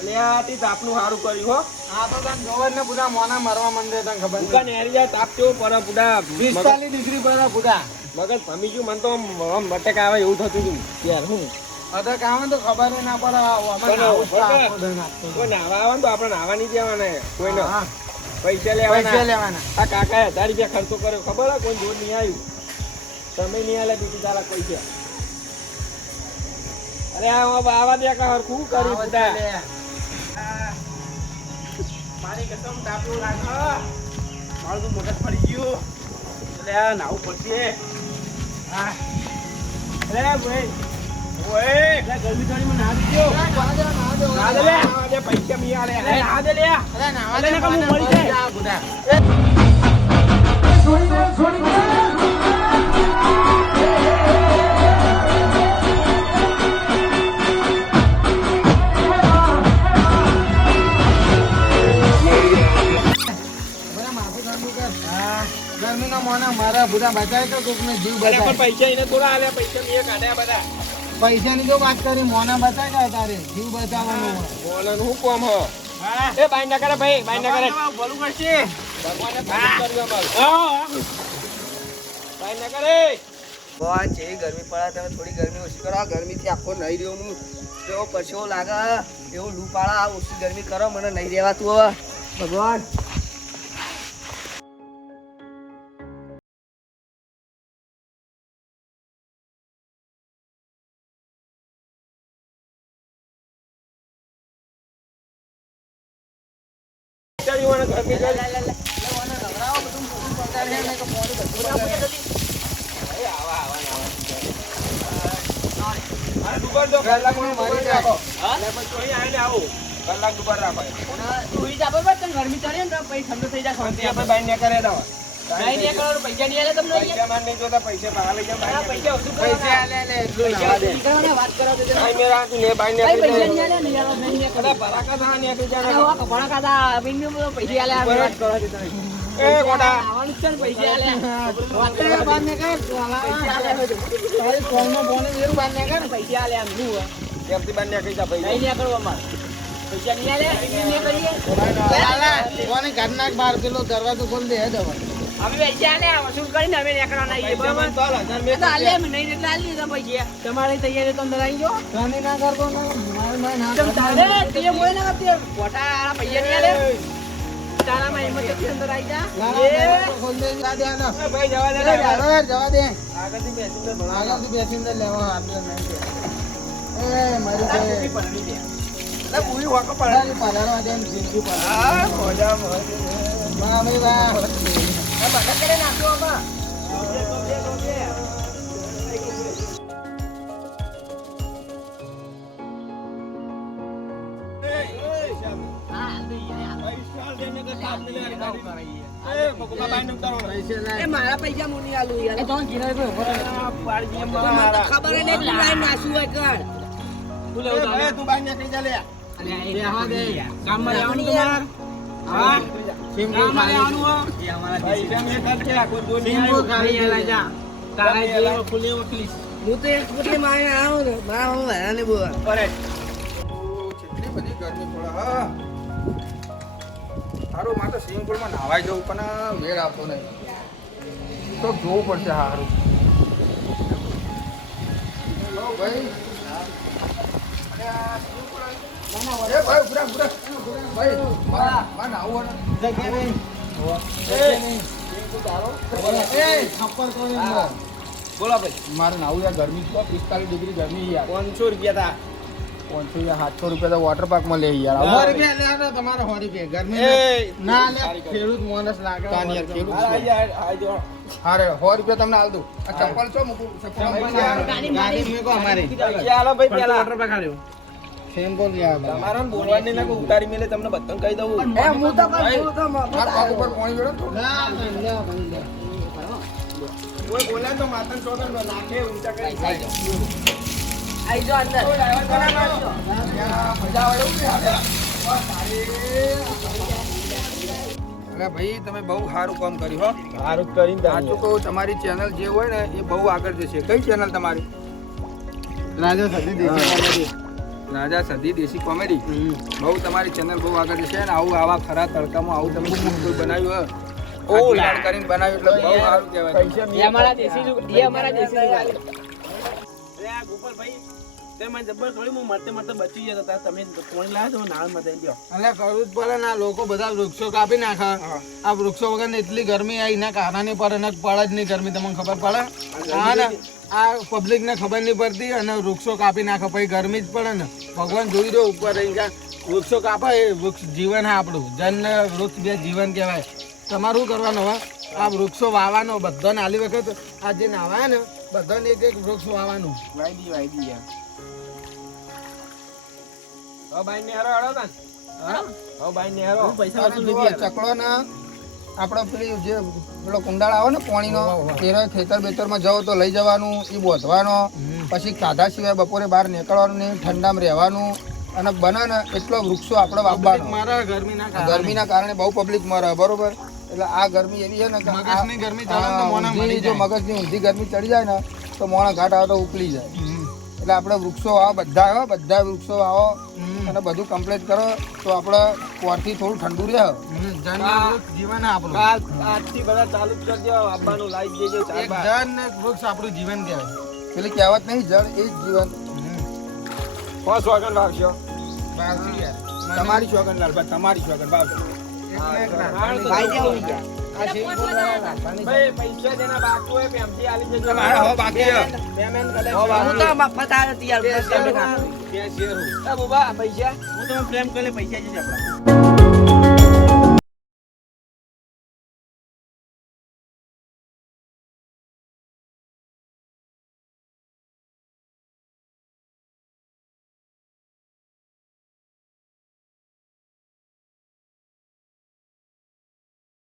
અલે આ તી તાપનું સારું કર્યું હો. આ તો તને જોવે ને બધા મોના મારવા માંડે તને ખબર દુકાન એરિયા તાપ કેવો પર બુડા 45 ડિગ્રી પર બધા મગજ ભમી ગયું. મને તો આમ બટેક આવે એવું થતું હતું યાર. હું અધર કામ તો ખબર ના પડે કોઈ નાવા આવે ને તો આપણે નાવા નહીં દેવાના કોઈને. હા. પૈસા લેવાના. આ કાકાએ 1000 રૂપિયા ખર્ચો કર્યો ખબર હે? કોઈ જોર નહીં આવ્યું. તમે નહીં આલે બીજું તારા પૈસા. અરે આવા દે કા હરખું કરી બુડા. મારી કસમ તાપું લાગ. મારું તો મગજ પડી ગયું. એટલે આ નાવું પડશે. હા અરે ભાઈ ઓય ગરમી થોડી મને ના દીજો. ના દે પૈસા મી આલે. અરે ના દે લે. અરે ના દે ને કમ મળી જાય બુડા. ગરમી નો મોના મારા બધા બચાય તો કોક ને જીવ બચાય. પણ પૈસા એને થોડા આલ્યા. પૈસા મી કાઢ્યા બધા. પૈસાની તો વાત કરી મોના બચાય કે તારે જીવ બચાવવાનું બોલન હું કોમ હો. એ બાઈ ના કરે ભાઈ. બાઈ ના કરે. બોલું કરશે. ભગવાને પાસ કર્યું અમારું. હા બાઈ ના કરે. બોન છે ગરમી પડે તમે થોડી ગરમી ઓછી કરો. ગરમીથી આખો નહીં રહ્યોનું જેવો પરસેવો લાગે એવું લૂ પાડે. આ ઓછી ગરમી કરો મને નહીં રહેવાતું હવે ભગવાન. ગરમી ચડે ને પછી ઠંડો થઈ જાય. પૈસા નહીં આલે તમને. પૈસા પાગા લઈ જાવ. પૈસા વધુ કરો. વાત કરો તો પૈસા નહીં આલે નહીં ભડાકા થા મિનિમમ પૈસા આલે વાત કરો તો તમે. એ ગોડા આવવાનું છે ને પૈસા આલે વાત કરે બાર ને કર પૈસા આલે તારી ફોનમાં બોને વેરું બાર ને કર પૈસા આલે આમ હું કેમથી બાર ને કઈ જા પૈસા નહીં કરો અમાર પૈસા નહીં આલે નહીં કરીએ કોને ઘરના બહાર પેલો દરવાજો ખોલ દે હે દવા અમે પૈસા આલે વસૂલ કરીને અમે નીકળવાના છીએ બરાબર. તો આલે અમે નહીં એટલે આલી દીધા પૈસા. તમારી તૈયારી તો અંદર આવી જો કાને ના કરતો મારે ના તમ તારે તે બોય ના કરતી પોટા પૈસા નહીં આલે તારા માં હિંમત છે અંદર આવી જા ખોલ દે જા દે ના ભાઈ જવા દે. જવા દે આગળથી બેસીને આગળથી બેસીને લેવા આટલે નહીં એ મારી ભણવા છે પડી દે. એટલે પૂરી વાકો પડે. પડાલી પાલારવા દે જિંદગી પાલા હા મોજા મોજ. બા ભાઈ બા બધા કરે નાખો આમાં એ મારા પૈસા મુની આલુ યાર તો ગિરાય તો ખબર ને લાઈન નાસુ હોય કર તું બાઈ ને કઈ જા લે. બેહા દે કામ માં આવવાનું તમાર હા સિમ્પલ ખાલી પૈસા મેં કરશે. કોઈ દૂર નહીં સિમ્પલ આવ્યું. ખાલી એલા જા તારે જે ખુલ્લી વકીલી. હું તો એક ફૂટલી મારે આવું ને મારા હું હેરાને બોલ કરે. કેટલી બધી ગરમી પડે હા સારું મારે તો સ્વિમિંગ પુલમાં નાવાઈ જવું પણ મેળ આવતો નહીં તો જોવું પડશે સારું ભાઈ ભાઈ નાવું બોલો ભાઈ. મારે નાવું યાર ગરમી તો 45 ડિગ્રી ગરમી યાર 500 રૂપિયા હતા. 500 700 રૂપિયા તો વોટર પાર્ક માં લઈ યાર 100 રૂપિયા લે તમારે 100 રૂપિયા ગરમી ના લે ખેડૂત માણસ લાગે યાર ખેડૂત અરે 100 રૂપિયા તમને આલ દઉં આ ચપ્પલ છો મૂકું ગાડી મેકો અમારી ચાલો ભાઈ પેલા વોટર પાર્ક આલ્યો સિમ્પલ યાર તમારા બોલવાની ના કોઈ ઉતારી મેલે તમને બધાને કહી દઉં. એ હું તો કર ભાઈ, હું તો માર પાક ઉપર પાણી વેડો ના લે કોઈ બોલે તો માથાને ચોગન નાખે ઊંચા કરી આઈ જો અંદર મજા આવે એવું અરે ભાઈ તમે બહુ સારું કામ કર્યું હો સારું કરીને સાચું કહું તમારી ચેનલ જે હોય ને એ બહુ આગળ જશે કઈ ચેનલ તમારી રાજા સદી દેશી કોમેડી રાજા સધી દેશી કોમેડી બહુ તમારી ચેનલ બહુ આગળ જશે અને આવા ખરા તડકામાં આવું તમે કોઈ બનાવ્યું હોય જુગાડ કરીને બનાવ્યું એટલે બહુ સારું કહેવાય. એ અમારા દેશી જુગાડ. અરે આ ગોપાલભાઈ તે મને જબર કરી હું મરતે મરતે બચી ગયો તો તમે કોણ લાવ્યા તો નાળ મત ગયો. એટલે કરવું જ પડે ને આ લોકો બધા વૃક્ષો કાપી નાખે આ વૃક્ષો વગર એટલી ગરમી આ એના કારણે પર અને પડે જ નહીં ગરમી તમને ખબર પડે હા ને આ પબ્લિક ને ખબર નહીં પડતી અને વૃક્ષો કાપી નાખે પછી ગરમી જ પડે ને ભગવાન જોઈ રહ્યો ઉપર રહી ગયા વૃક્ષો કાપે એ વૃક્ષ જીવન હા આપણું જન ને વૃક્ષ બે જીવન કહેવાય. તમારે શું કરવાનું હવે આ વૃક્ષો વાવવાનો બધાને આલી વખત આ જે નાવા ને બધાને એક એક વૃક્ષ વાવવાનું. વાયદી યાર. હવે બાઈ ને હેરો હેડો તાન. હવે બાઈ ને હેરો પૈસા વસૂલ જો લીધી યાર. ચકડો ના આપણે પેલી જે પેલો કુંડાળ આવે ને પાણીનો એનો ખેતર બેતરમાં જાઓ તો લઈ જવાનું એ બોધવાનો પછી ખાધા સિવાય બપોરે બહાર નીકળવાનું નહીં ઠંડામાં રહેવાનું અને બને ને એટલો વૃક્ષો આપણે વાવવાનો. ગરમીના કારણે બહુ પબ્લિક મરે બરોબર એટલે આ ગરમી એવી છે ને કે જો મગજની ઊંધી ગરમી ચડી જાય ને તો મોણા ઘાટ આવે તો ઉકળી જાય. એટલે આપણે વૃક્ષો વાવો બધા વૃક્ષો વાવો અને બધું કમ્પ્લીટ કરો તો આપણે પોરથી થોડું ઠંડુ રહે. જીવન આપણું આજથી બધા ચાલુ જ કરી દેવા આપવાનું લાઈટ દેજો ચાર બાર. વૃક્ષ આપણું જીવન કહેવાય. પેલી કહેવત નહીં જળ એ જ જીવન. પાંચ વાગન વાવશો તમારી શોગન લાલભાઈ તમારી શોગન વાવજો. ભાઈ પૈસા જેના બાકી હોય પેમથી આલી દેજો. બાકી પેમેન્ટ કરે. હું તો મફત આવ્યો યાર. બાબા પૈસા હું તમે પ્રેમ કરે પૈસા જ આપડા.